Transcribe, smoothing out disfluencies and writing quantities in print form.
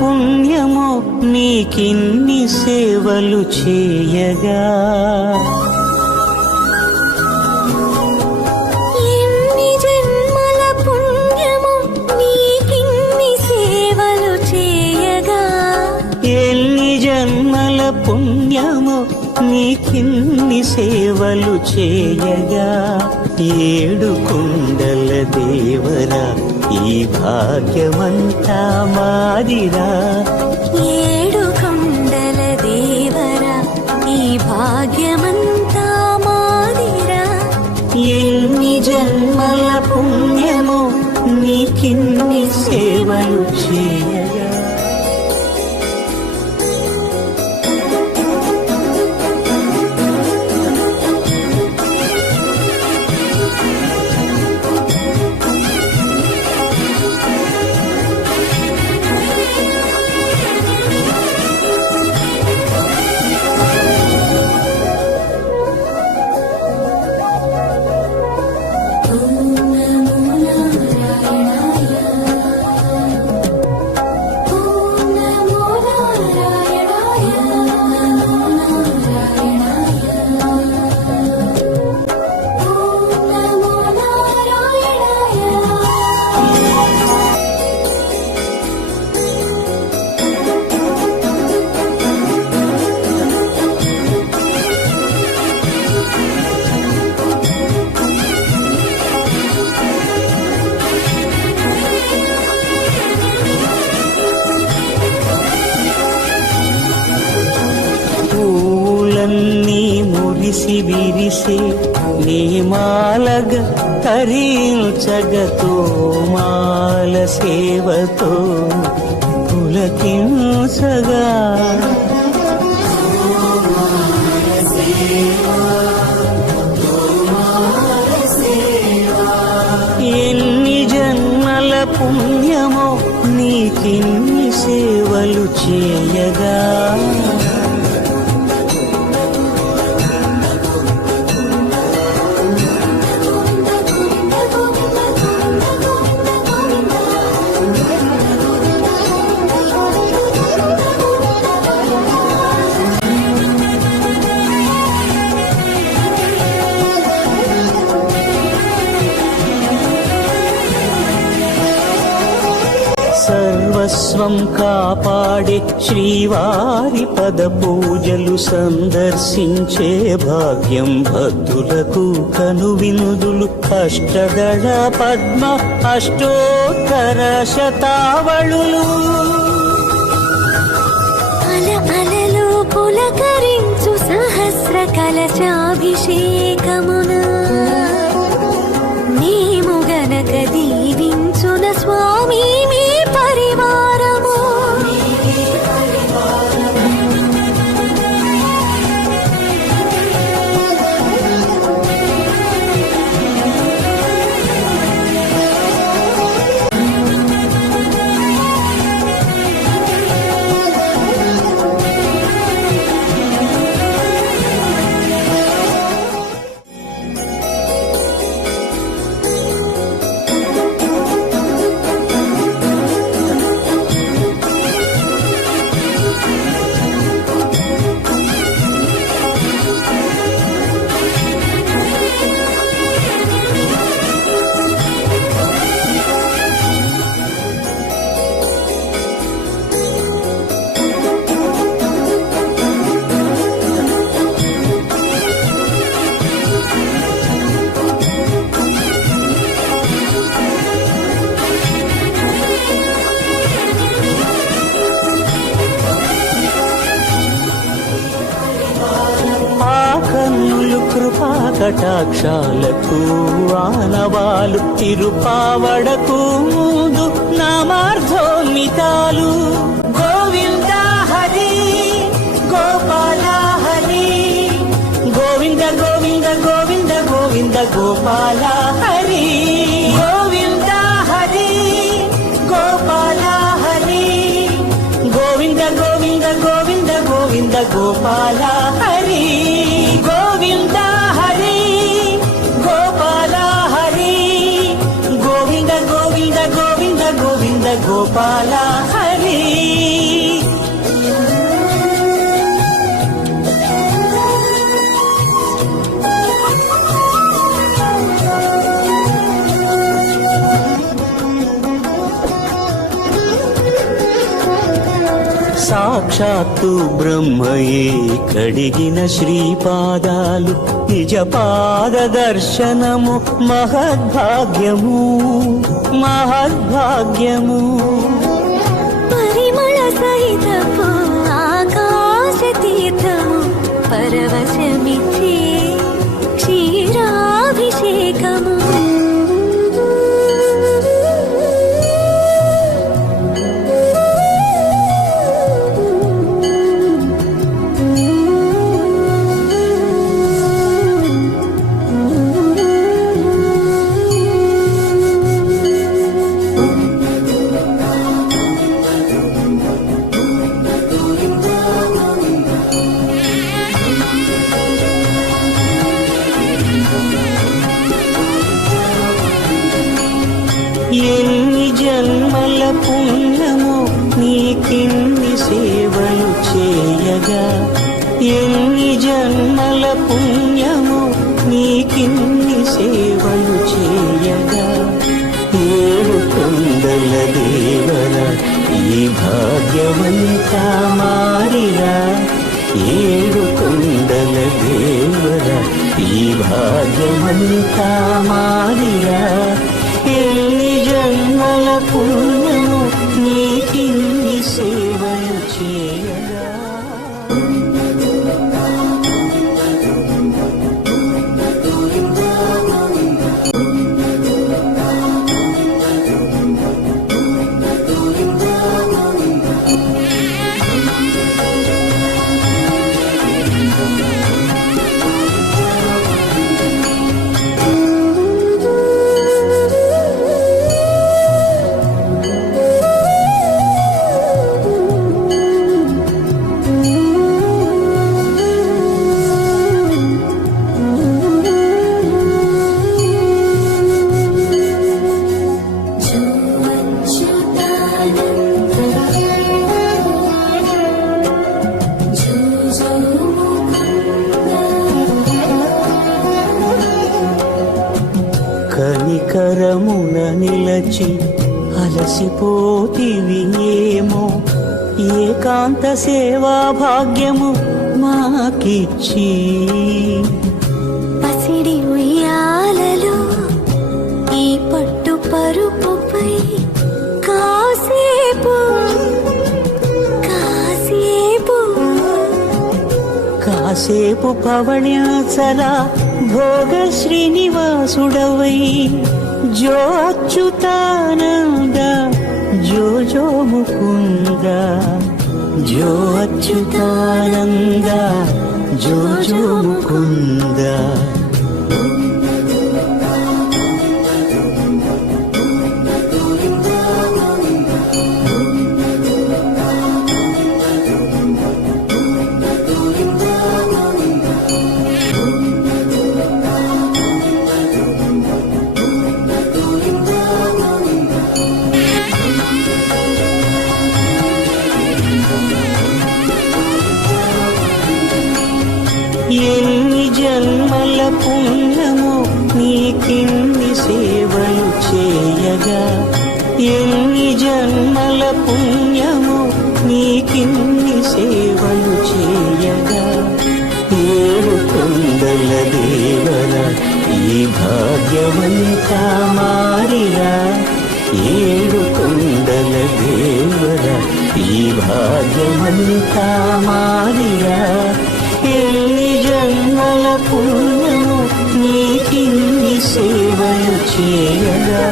పుణ్యమో నీకిన్ని సేవలు చేయగా. ఎన్ని జన్మల పుణ్యమో నీకిన్ని సేవలు చేయగా. ఎన్ని జన్మల పుణ్యమో నీకిన్ని సేవలు చేయగా. ఏడు కొండల దేవరా ఈ భాగ్యమంతా మాదిరా. ఏడు కొండల దేవరా ఈ భాగ్యమంతా మాదిరా. ఎన్ని జన్మల పుణ్యమో నీకిన్ని సేవలు చేయగా. పూలన్నీ మురిసి విరిసే నీ మాలగ తరించగతో మాల సేవతో పులకించగా. ఎన్ని జన్మల పుణ్యమో నీకిన్ని సేవలు చేయగా. సర్వస్వం కాపాడే శ్రీవారి పద పూజలు సందర్శించే భాగ్యం భక్తులకు కనువినుదులు. అష్టదళ పద్మ అష్టోత్తర శతావళులు అలలు పులకరించు సహస్ర కలశాభిషేకమున మేము గనక దీవించున స్వామి మీ పరివారము. కృపా కటాక్షాలకు ఆనవాలు తిరుపావడకు ముందు నామార్థోన్మితాలు. గోవింద హరి గోపాల హరి గోవింద గోవింద గోవింద గోవింద గోపాల హరి. గోవింద హరి గోపాల హరి గోవింద గోవింద గోవింద గోవింద గోపాల హరి. గోవింద హరి గోపాల హరి గోవింద గోవింద గోవింద గోవింద గోపాల హరి. సాక్షాత్తు బ్రహ్మయే కడిగిన శ్రీపాదాలు నిజ పాద దర్శనము మహద్భాగ్యము మహద్భాగ్యము పరిమళ సహితపు ఆకాశ తీర్థము పరవశమిచ్చే క్షీరాభిషేకము ఎన్ని జన్మల పుణ్యమో నీకిన్ని సేవలు చేయగా ఎన్ని జన్మల పుణ్యమో నీకిన్ని సేవలు చేయగా ఏడు కొండల దేవర ఈ భాగ్యవంతా మారిరా ఏడు కొండల దేవర ఈ భాగ్యవంతా మారిరా ఎన్ని జన్మల పుణ్యము నీకిన్ని సేవలు చేయగా కనికరమున నిలచి అలసిపోతివి ఏమో ఏకాంత సేవా భాగ్యము మాకిచ్చి పసిడి ఉయ్యాలలో ఈ పట్టు పరుపుపై కాసేపు కాసేపు కాసేపు పవణ్యాచల భోగ శ్రీనివాసుడవై జో అచ్యుతానంద జో జో ముకుంద జో అచ్యుతానంద జో జో ముకుంద ఎన్ని జన్మల పుణ్యమో నీకిన్ని సేవలు చేయగా ఎన్ని జన్మల పుణ్యమో నీకిన్ని సేవలు చేయగా ఏడు కొండల దేవర ఈ భాగ్యవంతా మారిరా ఏడు కొండల దేవర ఈ భాగ్యవంతా మారిరా ఎన్ని జన్మల పుణ్యము నీకిన్ని సేవలు చేయగా